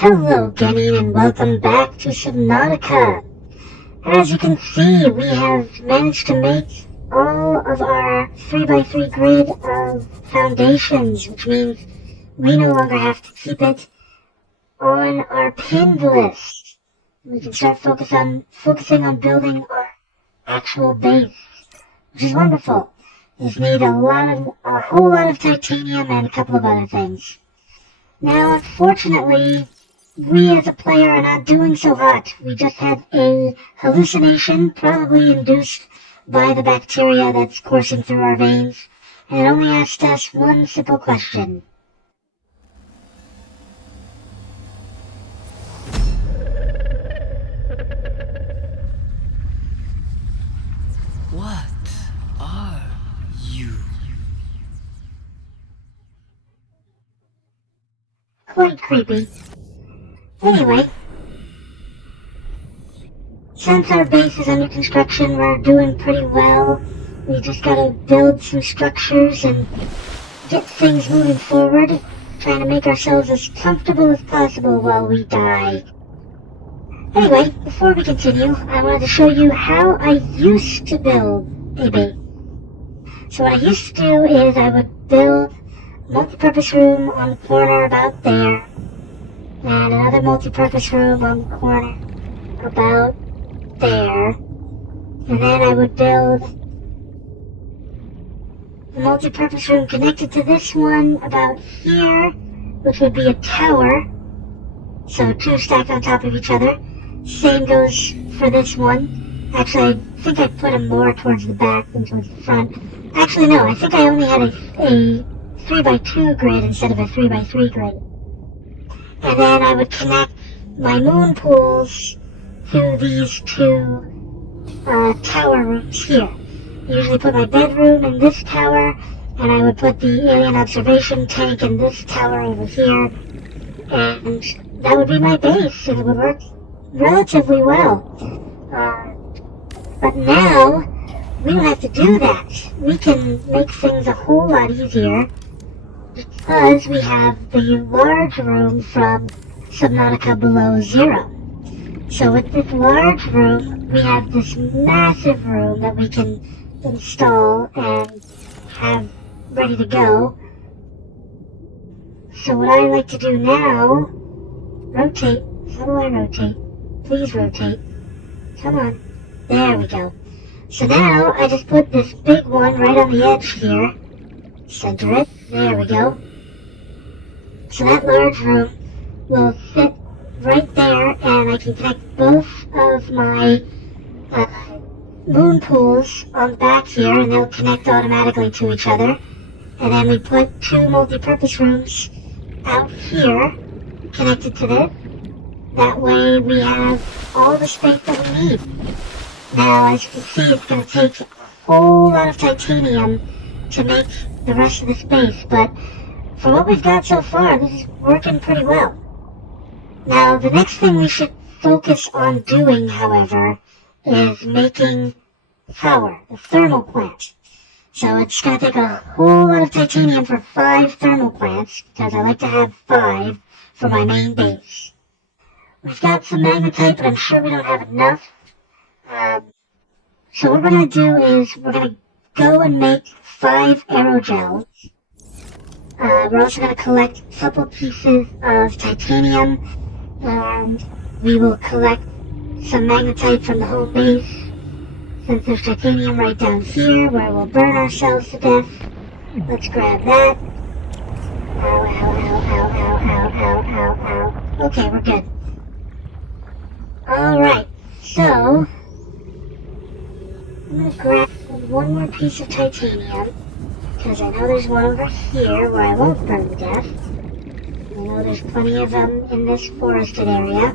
Hello again, and welcome back to Subnautica. As you can see, we have managed to make all of our 3x3 grid of foundations, which means we no longer have to keep it on our pinned list. We can start focusing on building our actual base, which is wonderful. We just need a whole lot of titanium and a couple of other things. Now, unfortunately, we as a player are not doing so hot. We just had a hallucination, probably induced by the bacteria that's coursing through our veins, and it only asked us one simple question. What are you? Quite creepy. Anyway, since our base is under construction, we're doing pretty well. We just gotta build some structures and get things moving forward, trying to make ourselves as comfortable as possible while we die. Anyway, before we continue, I wanted to show you how I used to build a base. So what I used to do is I would build a multi-purpose room on the corner about there, and another multi-purpose room on the corner about there, and then I would build a multi-purpose room connected to this one about here, which would be a tower, so two stacked on top of each other. Same goes for this one. Actually, I think I put them more towards the back than towards the front. Actually, no, I think I only had a 3x2 grid instead of a 3x3 grid. And then I would connect my moon pools to these two tower rooms here. I usually put my bedroom in this tower, and I would put the alien observation tank in this tower over here, and that would be my base, and it would work relatively well. But now, we don't have to do that. We can make things a whole lot easier because we have the large room from Subnautica Below Zero. So with this large room, we have this massive room that we can install and have ready to go. So what I like to do now, rotate. How do I rotate? Please rotate. Come on. There we go. So now I just put this big one right on the edge here. Center it. There we go. So that large room will fit right there, and I can connect both of my moon pools on the back here, and they'll connect automatically to each other. And then we put two multi-purpose rooms out here connected to this. That way we have all the space that we need. Now, as you can see, it's going to take a whole lot of titanium to make the rest of the space, but for what we've got so far, this is working pretty well. Now, the next thing we should focus on doing, however, is making power, the thermal plant. So it's going to take a whole lot of titanium for 5 thermal plants, because I like to have 5 for my main base. We've got some magnetite, but I'm sure we don't have enough. So what we're going to do is we're going to go and make 5 aerogels. We're also going to collect a couple pieces of titanium, and we will collect some magnetite from the whole base, since there's titanium right down here where we'll burn ourselves to death. Let's grab that. Ow, ow, ow, ow, ow, ow, ow, ow, ow. Okay, we're good. Alright, so I'm going to grab one more piece of titanium, because I know there's one over here where I won't burn to death. I know there's plenty of them in this forested area.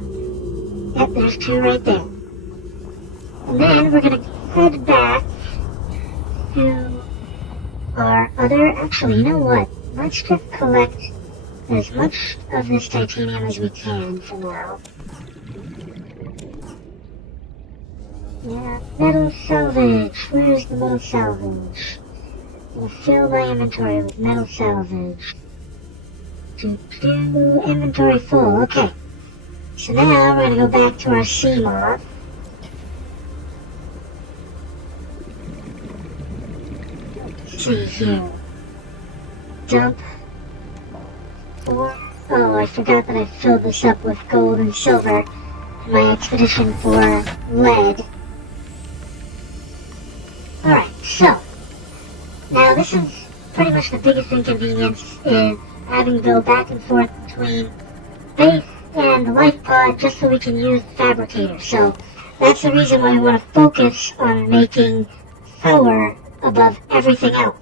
Yep, there's 2 right there. And then we're going to head back to our other... Actually, you know what? Let's just collect as much of this titanium as we can for now. Yeah, metal salvage. Where's the metal salvage? We'll fill my inventory with metal salvage. Inventory full. Okay. So now we're going to go back to our sea moth. Let's see here. Dump 4. Oh, I forgot that I filled this up with gold and silver in my expedition for lead. Alright, so now this is pretty much the biggest inconvenience, is having to go back and forth between base and the life pod just so we can use the fabricator. So that's the reason why we want to focus on making power above everything else.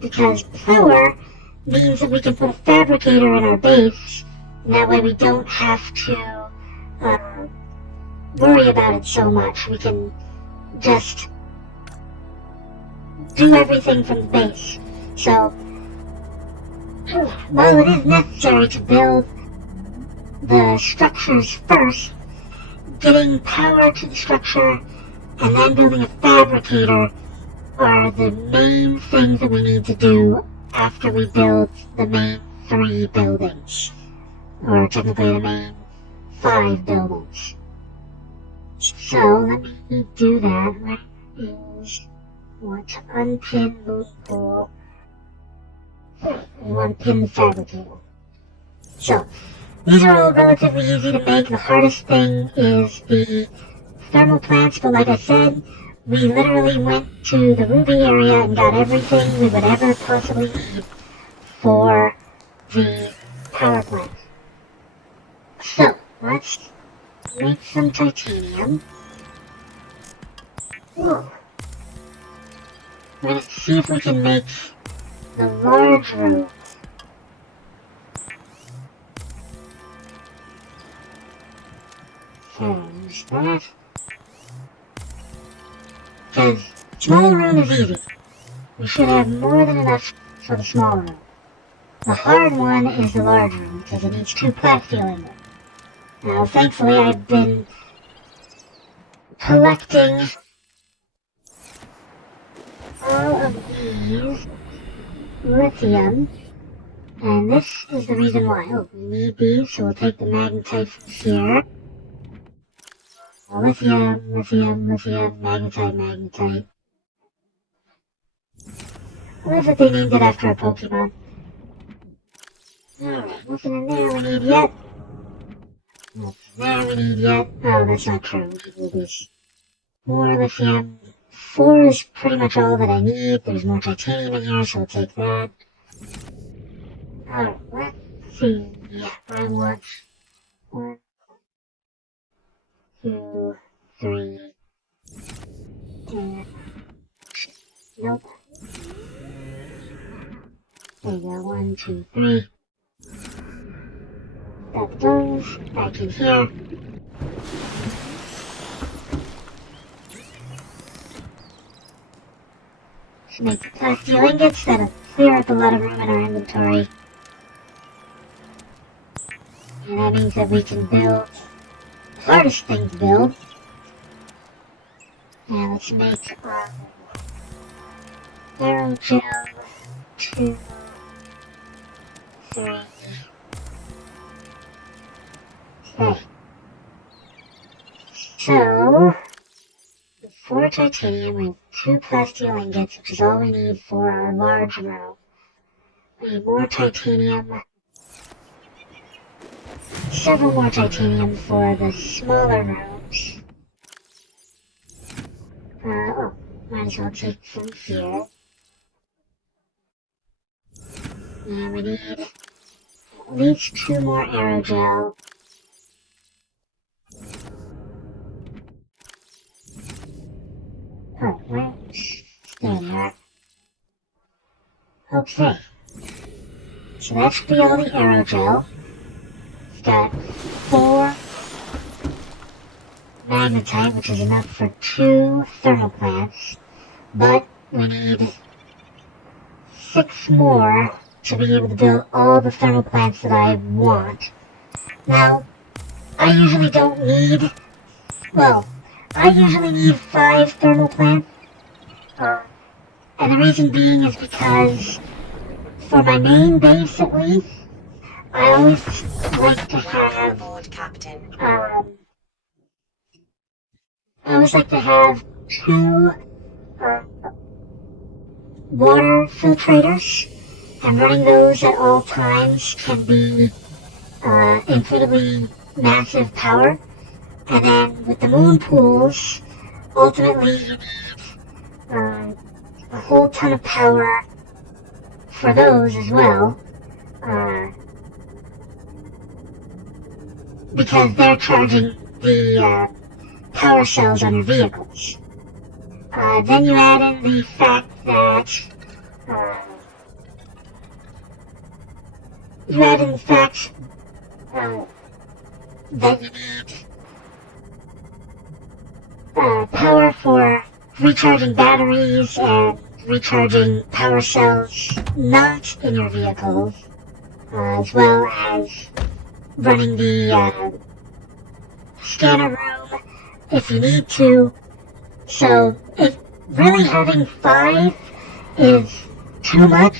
Because power means that we can put a fabricator in our base, and that way we don't have to worry about it so much. We can just do everything from the base. So while it is necessary to build the structures first, getting power to the structure and then building a fabricator are the main things that we need to do after we build the main 3 buildings, or technically the main 5 buildings. So let me do that. Where is what? Unpin loot pool. We want to pin the fabricator. So these are all relatively easy to make. The hardest thing is the thermal plants, but like I said, we literally went to the ruby area and got everything we would ever possibly need for the power plant. So let's make some titanium. Ooh. We're going to see if we can make the large room. So there's that. Because small room is easy. We should have more than enough for the small room. The hard one is the large room, because it needs 2 plasteel in it. Now, thankfully, I've been collecting all of these lithium, and this is the reason why. Oh, we need these, so we'll take the magnetite from here. Lithium, lithium, lithium, magnetite. I love that they named it after a Pokemon. Alright, nothing in there we need yet. Nothing there we need yet. Oh, that's not true. We need this. More lithium. 4 is pretty much all that I need. There's more titanium in here, so we'll take that. Alright, let's see. Yeah, I want 1, 2, 3, and nope. There you go, 1, 2, 3. That goes back in here. Let's make the plasteel ingots. That'll clear up a lot of room in our inventory. And that means that we can build the hardest thing to build. Now let's make aerogel 2, 3. Okay. So, 4 titanium, we have 2 plasteel ingots, which is all we need for our large room. We need more titanium. Several more titanium for the smaller rooms. Oh, might as well take from here. And we need at least 2 more aerogel. Oh, well, there. Okay. So that should be all the aerogel. We've got 4 magnetite, which is enough for 2 thermal plants, but we need 6 more to be able to build all the thermal plants that I want. Now, I usually don't need, well, I usually need 5 thermal plants, and the reason being is because for my main base at least, I always like to have Board captain. I always like to have two water filtrators, and running those at all times can be incredibly massive power. And then with the moon pools, ultimately you need a whole ton of power for those as well, because they're charging the power cells on your vehicles. Then you add in the fact that that you need power for recharging batteries and recharging power cells not in your vehicles, as well as running the scanner room if you need to. So really having 5 is too much,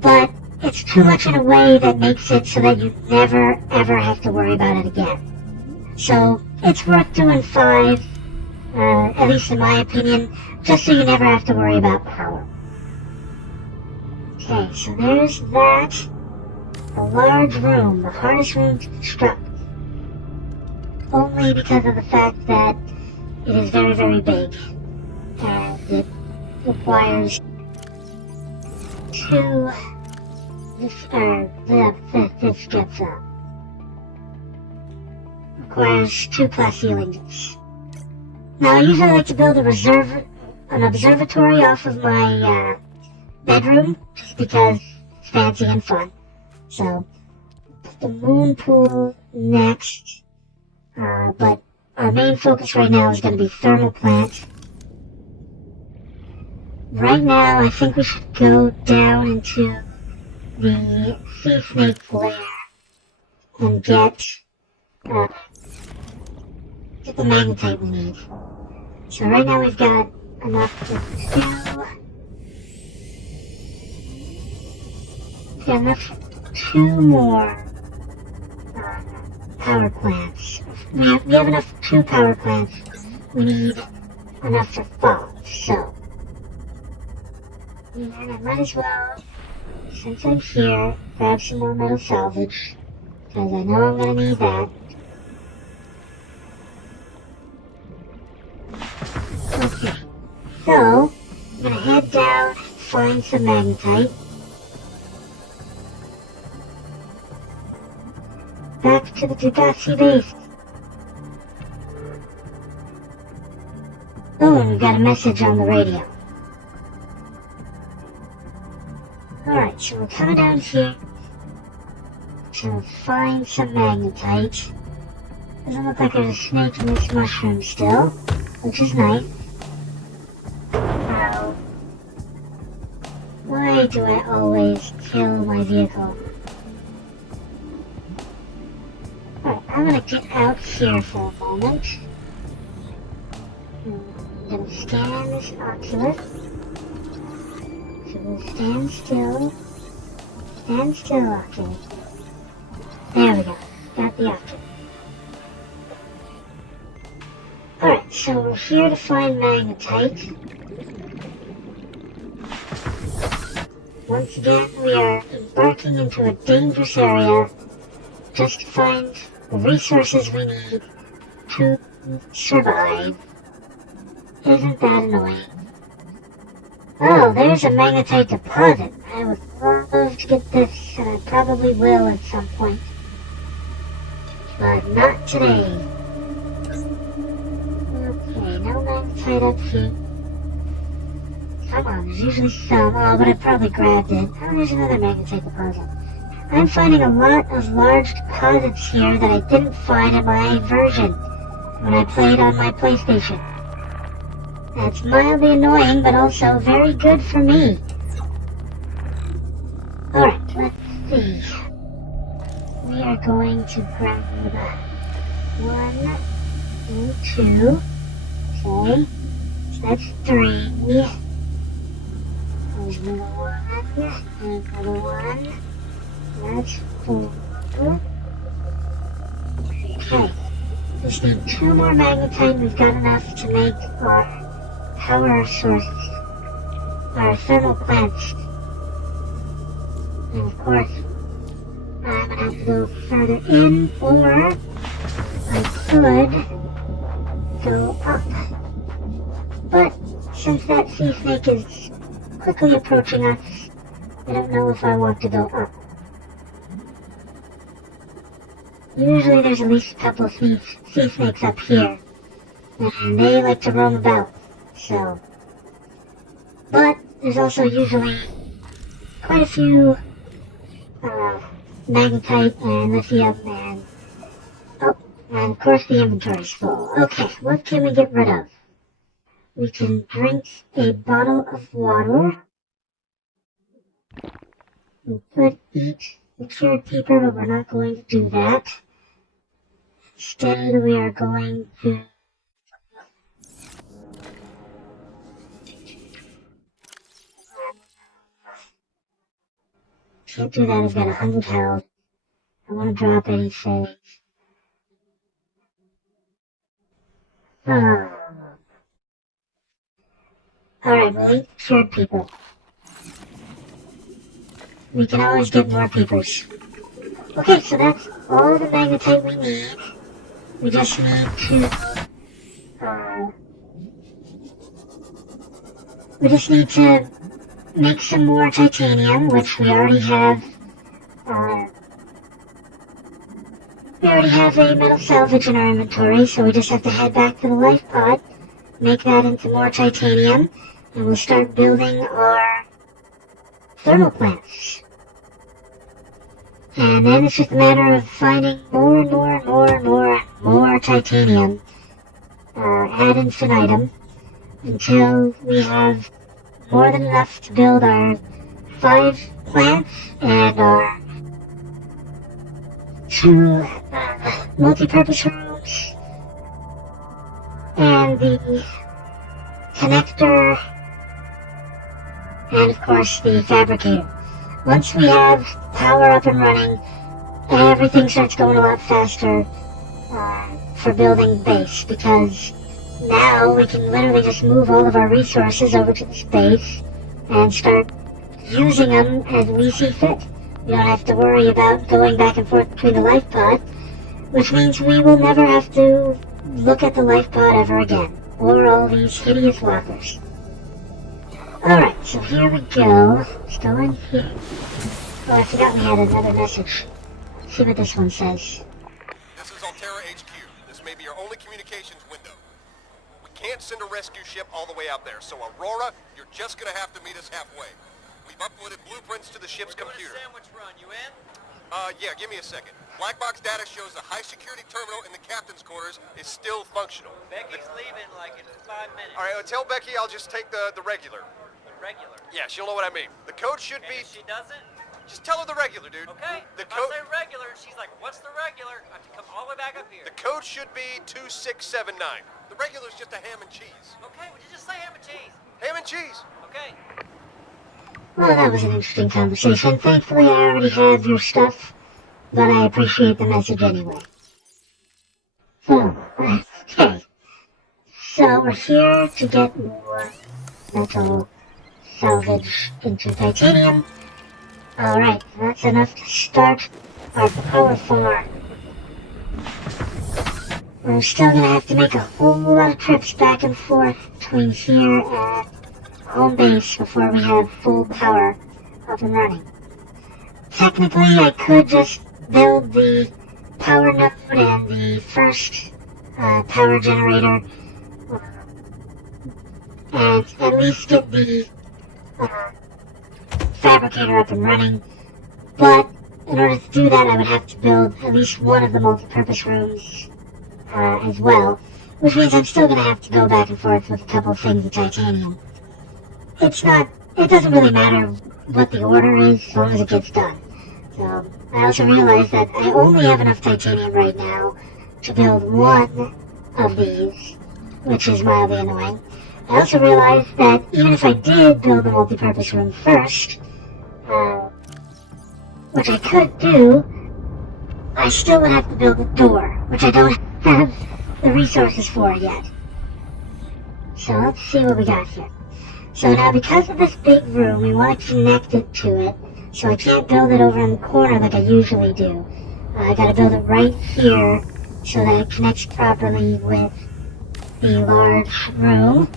but it's too much in a way that makes it so that you never ever have to worry about it again. So it's worth doing 5, at least in my opinion, just so you never have to worry about power. Okay, so there's that. A large room, the hardest room to construct. Only because of the fact that it is very, very big. And it requires 2... This gets up. Requires 2 Class C lingots. Now, I usually like to build an observatory off of my bedroom, just because it's fancy and fun. So, put the moon pool next, but our main focus right now is going to be thermal plant. Right now, I think we should go down into the sea snake lair and get the magnetite we need. So right now we've got enough to do. We've got enough for 2 more power plants. We have enough for 2 power plants. We need enough for 5. So and I might as well, since I'm here, grab some more metal salvage, because I know I'm going to need that. Okay, so I'm going to head down, find some magnetite. Back to the Dugasi base. Oh, and we got a message on the radio. Alright, so we're coming down here to find some magnetite. Doesn't look like there's a snake in this mushroom still, which is nice. Now, why do I always kill my vehicle? Alright, I'm gonna get out here for a moment. I'm gonna scan this Oculus. So we'll stand still. Stand still, Oculus. There we go. Got the Oculus. Alright, so we're here to find magnetite. Once again, we are embarking into a dangerous area just to find the resources we need to survive. Isn't that annoying? Oh, there's a magnetite deposit. I would love to get this, and I probably will at some point. But not today. Okay, no magnetite up here. Come on, there's usually some. Oh, but I probably grabbed it. Oh, there's another magnetite deposit. I'm finding a lot of large deposits here that I didn't find in my version when I played on my PlayStation. That's mildly annoying, but also very good for me. Alright, let's see. We are going to grab 1 and 2. Okay, so that's 3. There's another 1, and another 1. That's 4. Okay. Just need 2 more magnetite. We've got enough to make our power sources. Our thermal plants. And of course, I'm gonna have to go further in, or I could go up. But since that sea snake is quickly approaching us, I don't know if I want to go up. Usually there's at least a couple of sea snakes up here, and they like to roam about, so. But there's also usually quite a few magnetite and lithium and, oh, and of course the inventory's full. Okay, what can we get rid of? We can drink a bottle of water. We could eat the cured paper, but we're not going to do that. Instead, we are going to can't do that, I've got 100 health. I want to drop anything. Alright, we'll eat cured people. We can always get more papers. Okay, so that's all the magnetite we need. We just need to make some more titanium, which we already have. We already have a metal salvage in our inventory, so we just have to head back to the life pod, make that into more titanium, and we'll start building our thermal plants. And then it's just a matter of finding more titanium ad infinitum until we have more than enough to build our 5 plants and our 2 multi-purpose rooms and the connector and of course the fabricator. Once we have power up and running, everything starts going a lot faster for building base, because now we can literally just move all of our resources over to this base and start using them as we see fit. We don't have to worry about going back and forth between the life pod, which means we will never have to look at the life pod ever again, or all these hideous walkers. Alright, so here we go. Let's go in here. Oh, I forgot we had another message. Let's see what this one says. This is Altera HQ. This may be your only communications window. We can't send a rescue ship all the way out there, so Aurora, you're just gonna have to meet us halfway. We've uploaded blueprints to the ship's computer. Sandwich run, you in? Yeah, give me a second. Black box data shows the high security terminal in the captain's quarters is still functional. Becky's leaving like in 5 minutes. All right, tell Becky I'll just take the regular. The regular. Yeah, she'll know what I mean. The code should And be... if she doesn't, Just tell her the regular, dude. okay. The If I code... say regular, she's like, what's the regular? I have to come all the way back up here. The code should be 2679. The regular's just a ham and cheese. Okay, would you just say ham and cheese? Ham and cheese. Okay. Well, that was an interesting conversation. Thankfully, I already have your stuff, but I appreciate the message anyway. So, okay. So, we're here to get more metal salvage into titanium. Alright, that's enough to start our power farm. We're still gonna have to make a whole lot of trips back and forth between here and home base before we have full power up and running. Technically, I could just build the power node and the first power generator and at least get the fabricator up and running, but in order to do that I would have to build at least one of the multi-purpose rooms as well, which means I'm still going to have to go back and forth with a couple of things of titanium. It doesn't really matter what the order is as long as it gets done. So, I also realize that I only have enough titanium right now to build one of these, which is mildly annoying. I also realized that even if I did build the multi-purpose room first, which I could do, I still would have to build a door, which I don't have the resources for yet. So let's see what we got here. So now because of this big room, we want to connect it to it. So I can't build it over in the corner like I usually do. I gotta build it right here so that it connects properly with the large room.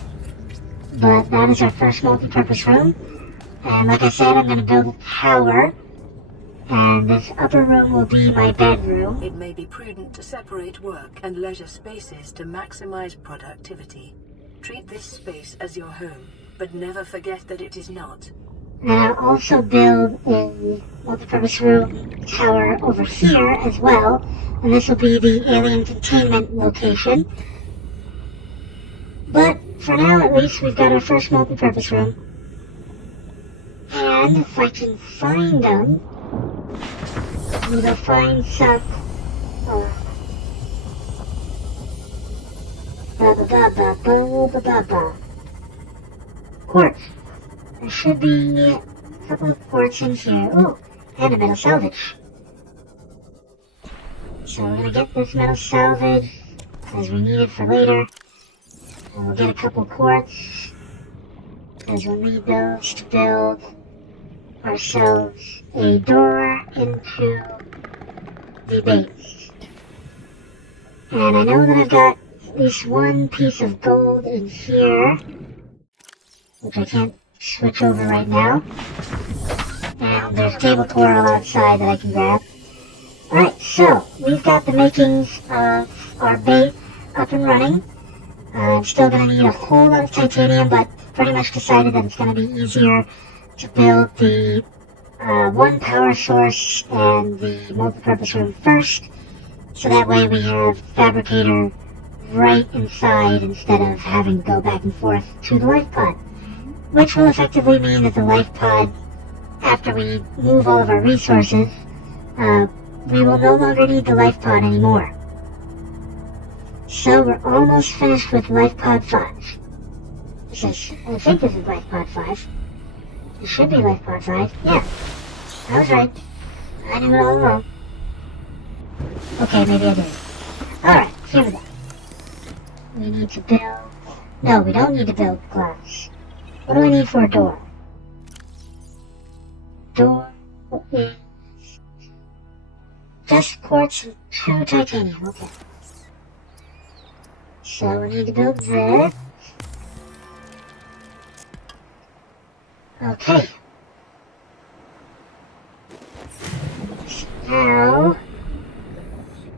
But that is our first multi-purpose room. And like I said, I'm gonna build a tower. And this upper room will be my bedroom. It may be prudent to separate work and leisure spaces to maximize productivity. Treat this space as your home, but never forget that it is not. And I'll also build a multi-purpose room tower over here as well. And this will be the alien containment location. But for now, at least, we've got our first multi-purpose room. And if I can find them, we'll find some quartz. There should be a couple of quartz in here. Oh, and a metal salvage. So we're gonna get this metal salvage because we need it for later. And we'll get a couple quartz because we'll need those to build ourselves a door into the base. And I know that I've got at least one piece of gold in here, which I can't switch over right now. And there's cable coral outside that I can grab. Alright, so we've got the makings of our bait up and running. I'm still going to need a whole lot of titanium, but pretty much decided that it's going to be easier to build the one power source and the multi-purpose room first, so that way we have fabricator right inside instead of having to go back and forth to the life pod, which will effectively mean that the life pod, after we move all of our resources, we will no longer need the life pod anymore. So we're almost finished with life pod 5. I think this is life pod 5. It should be life pod 5. Yeah, I was right. I knew it all along. Okay, maybe I didn't. Alright, here we go. We need to build... No, we don't need to build glass. What do I need for a door? Door is... just quartz and 2 titanium, okay. So we need to build this. Okay. Now...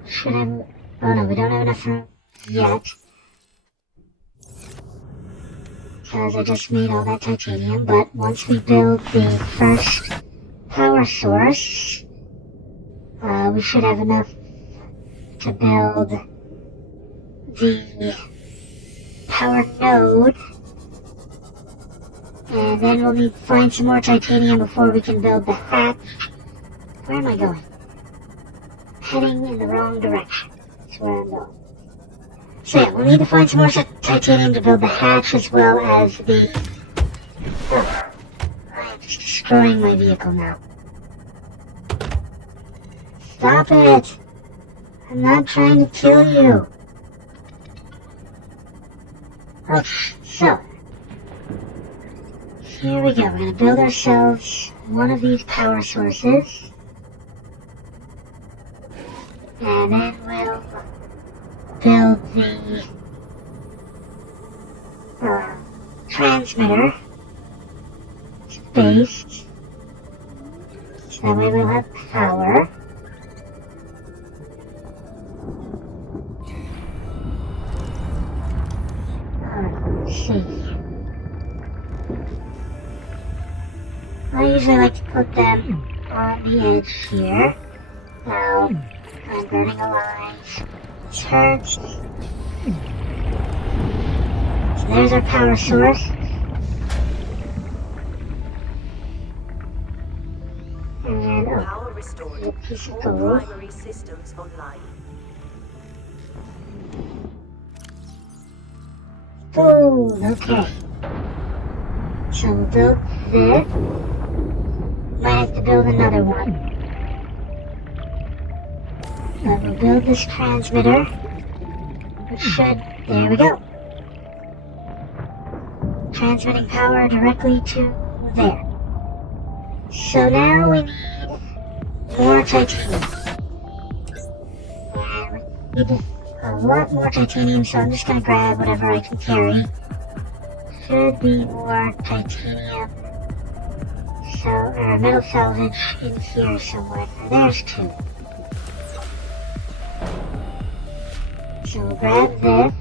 should I... oh no, we don't have enough room yet. Because I just made all that titanium, but once we build the first power source, we should have enough to build the power node, and then we'll need to find some more titanium before we can build the hatch. Where am I going? Heading in the wrong direction. That's where I'm going. So yeah, we'll need to find some more titanium to build the hatch as well as the... oh, I am just destroying my vehicle now. Stop it! I'm not trying to kill you. Okay, so here we go. We're going to build ourselves one of these power sources. And then we'll build the transmitter base. So that way we'll have power. Let's see. I usually like to put them on the edge here. Now, I'm burning alive. This hurts. So there's our power source. And then, Power restored. a piece of All gold. primary systems online. Boom! Okay. So we'll build this. Might have to build another one. But we'll build this transmitter. Which should... There we go. Transmitting power directly to there. So now we need more titanium. And we need a lot more titanium, so I'm just going to grab whatever I can carry. Should be more titanium. So, or metal salvage in here somewhere. There's 2. So we'll grab this.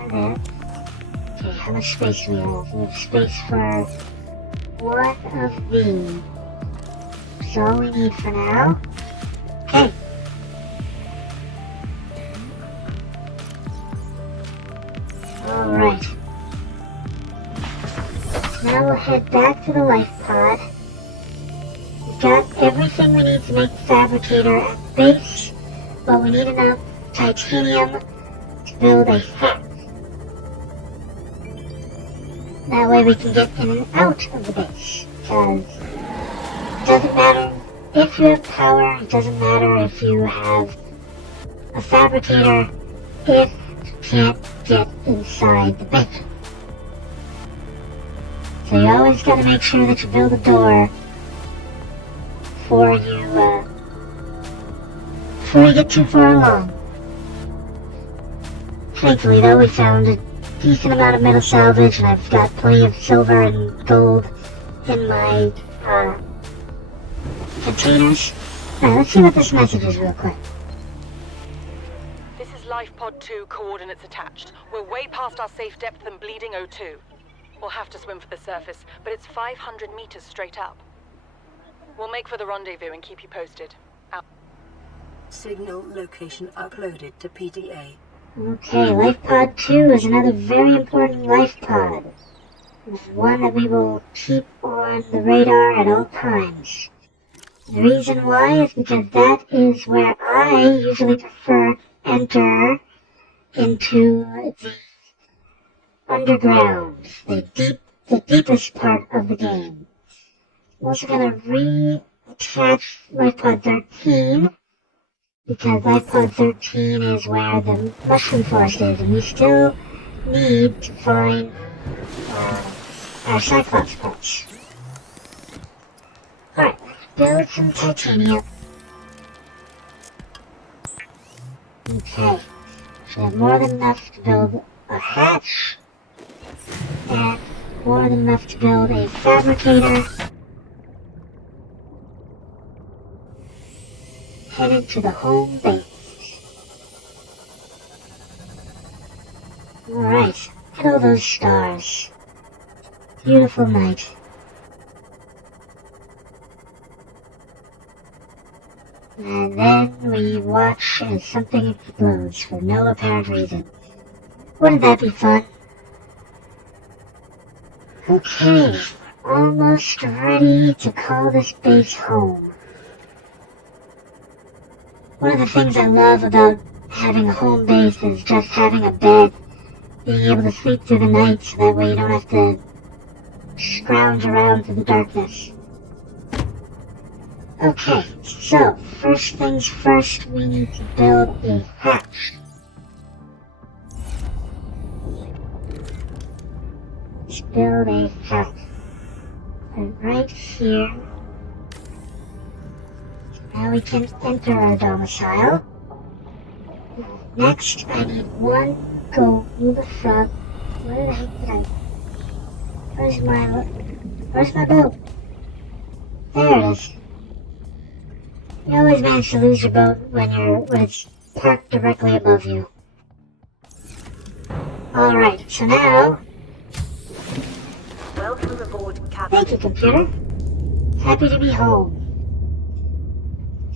And this. Okay, how much space do we have? We have space for one of these. That's all we need for now. Okay. Alright. Now we'll head back to the life pod. We've got everything we need to make the fabricator at the base, but we need enough titanium to build a hatch. That way we can get in and out of the base, because it doesn't matter if you have power, it doesn't matter if you have a fabricator, if you can't get inside the base. So you always gotta make sure that you build a door before you get too far along. Thankfully though, we found a decent amount of metal salvage, and I've got plenty of silver and gold in my containers. Alright, let's see what this message is real quick. This is Life Pod 2, coordinates attached. We're way past our safe depth and bleeding O2. We'll have to swim for the surface, but it's 500 meters straight up. We'll make for the rendezvous and keep you posted. Out. Signal location uploaded to PDA. Okay, Life Pod 2 is another very important life pod. It's one that we will keep on the radar at all times. The reason why is because that is where I usually prefer to enter into the underground, the deepest part of the game. I'm also going to reattach Life Pod 13, because Life Pod 13 is where the mushroom forest is, and we still need to find our Cyclops parts. Alright, let's build some titanium. Okay, so we have more than enough to build a hatch, and more than enough to build a fabricator. Headed to the home base. Alright, look at all those stars. Beautiful night. And then we watch as something explodes for no apparent reason. Wouldn't that be fun? Okay, almost ready to call this base home. One of the things I love about having a home base is just having a bed, being able to sleep through the night, so that way you don't have to scrounge around through the darkness. Okay, so first things first, we need to build a hatch. Let's build a hatch. And right here, now we can enter our domicile. Next, I need one gold from... Where the heck did I... Where's my boat? There it is. You always manage to lose your boat when it's parked directly above you. Alright, so now... Welcome aboard, Captain. Thank you, computer. Happy to be home.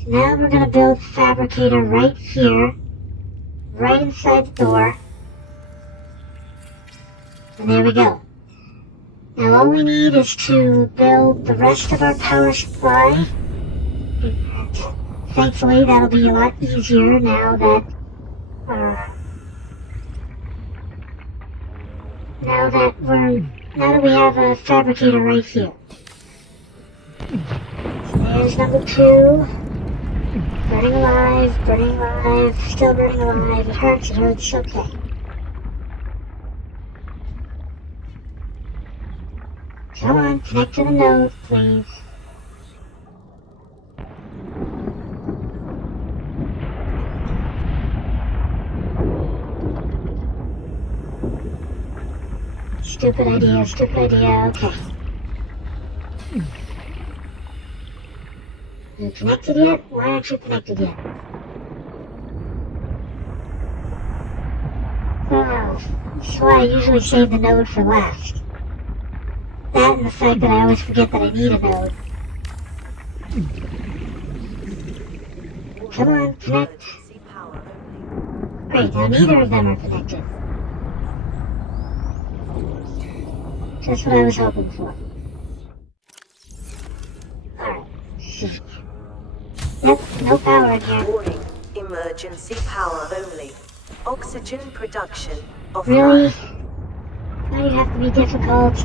So now we're gonna build fabricator right here, right inside the door. And there we go. Now all we need is to build the rest of our power supply. And thankfully that'll be a lot easier now that now that we have a fabricator right here. So there's number 2. Burning alive, still burning alive. It hurts, okay. Come on, connect to the node, please. Stupid idea, okay. You connected yet? Why aren't you connected yet? Oh, that's why I usually save the node for last. That and the fact that I always forget that I need a node. Come on, connect. Great, now neither of them are connected. Just what I was hoping for. Alright, see. Yep, no power in here. Warning, emergency power only. Oxygen production offline. Really? Why do you have to be difficult?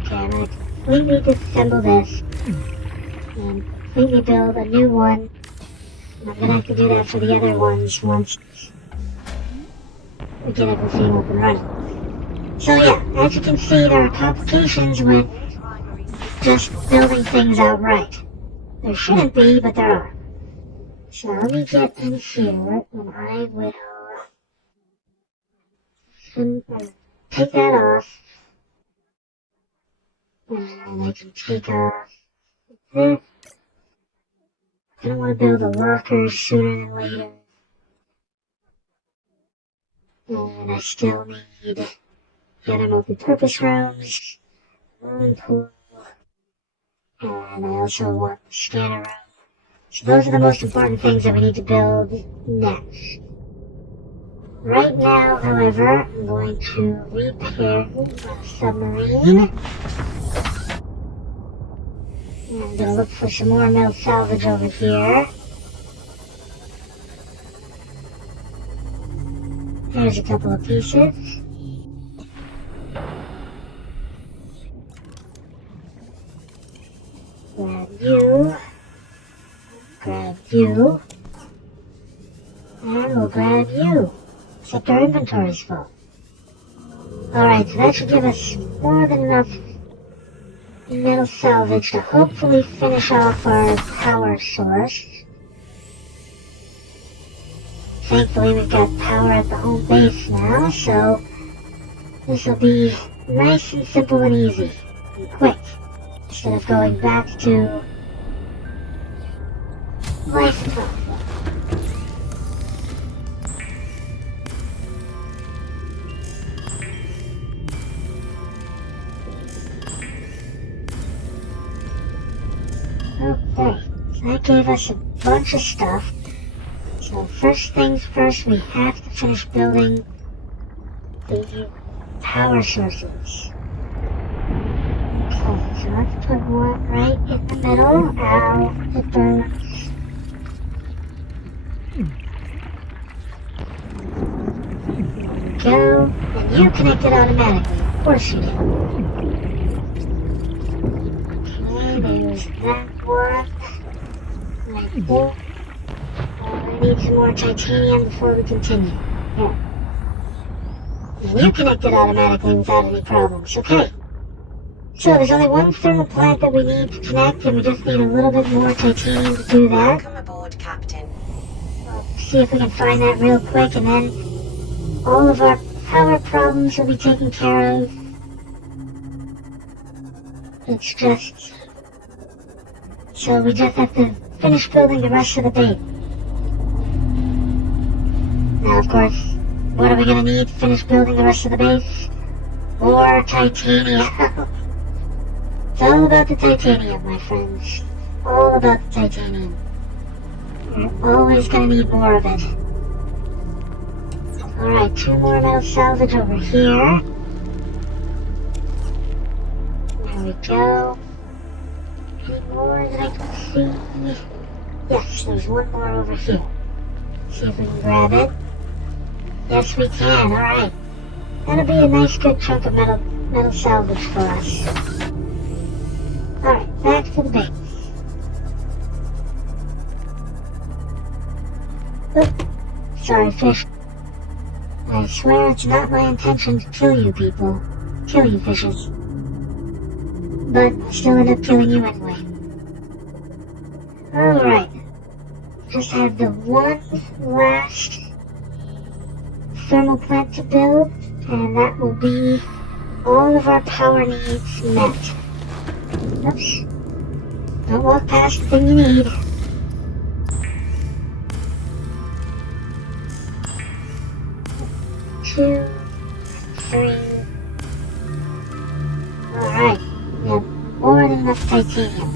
Okay, I'm gonna completely disassemble this. And completely build a new one. And I'm gonna have to do that for the other ones once we get everything up and running. So yeah, as you can see, there are complications with just building things outright. There shouldn't be, but there are. So let me get in here, and I will take that off. And I can take off this. I don't want to build a locker sooner than later. And I still need the other multi-purpose rooms, room pool, and I also want the scanner room. So those are the most important things that we need to build next. Right now, however, I'm going to repair my submarine. And I'm going to look for some more metal salvage over here. There's a couple of pieces. Grab you, and we'll grab you, except our inventory's full. Alright, so that should give us more than enough metal salvage to hopefully finish off our power source. Thankfully we've got power at the home base now, so this will be nice and simple and easy, and quick, instead of going back to life and health. Okay, so that gave us a bunch of stuff. So first things first, we have to finish building the power sources. Okay, so let's put one right in the middle. Ow, it burns. Go, and you connected automatically. Of course you did. Okay, there's that one. Right there. I need some more titanium before we continue. Here. And you connected automatically without any problems. Okay. So there's only one thermal plant that we need to connect, and we just need a little bit more titanium to do that. Welcome aboard, Captain. We'll see if we can find that real quick, and then all of our power problems will be taken care of. It's just... So we just have to finish building the rest of the base. Now, of course, what are we going to need to finish building the rest of the base? More titanium. It's all about the titanium, my friends. All about the titanium. We're always going to need more of it. Alright, 2 more metal salvage over here. There we go. Any more that I can see? Yes, there's one more over here. See if we can grab it. Yes, we can. Alright. That'll be a nice good chunk of metal salvage for us. Alright, back to the base. Oh, sorry, fish. I swear it's not my intention to kill you people. Kill you fishes. But I still end up killing you anyway. Alright. Just have the one last thermal plant to build, and that will be all of our power needs met. Oops. Don't walk past the thing you need. Two, three. Alright, we have more than enough titanium.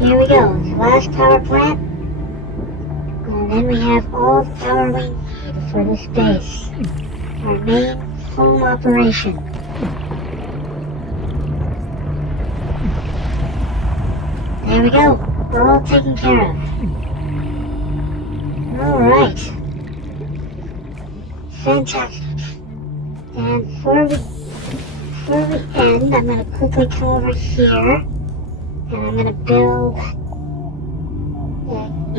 Here we go, the last power plant. And then we have all the power we need for this base. Our main home operation. There we go, all taken care of. Alright. Fantastic. And before we end, I'm going to quickly come over here and I'm going to build a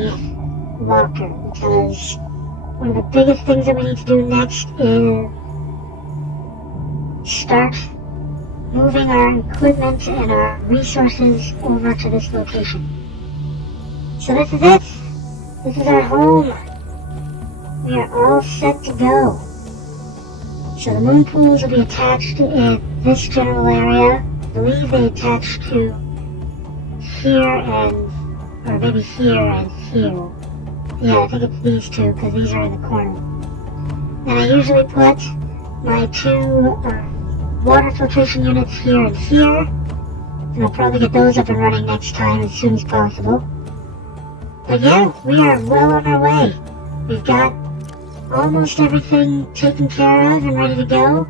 locker, because one of the biggest things that we need to do next is start moving our equipment and our resources over to this location. So this is it. This is our home. We are all set to go. So the moon pools will be attached in this general area. I believe they attach to here and, or maybe here and here. Yeah, I think it's these two, because these are in the corner. And I usually put my two water filtration units here and here. And I'll probably get those up and running next time as soon as possible. But yeah, we are well on our way. We've got almost everything taken care of and ready to go.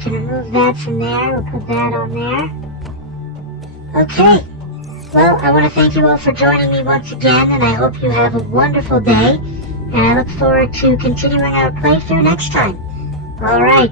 Can remove that from there, we'll put that on there. Okay, well, I want to thank you all for joining me once again, and I hope you have a wonderful day, and I look forward to continuing our playthrough next time. Alright,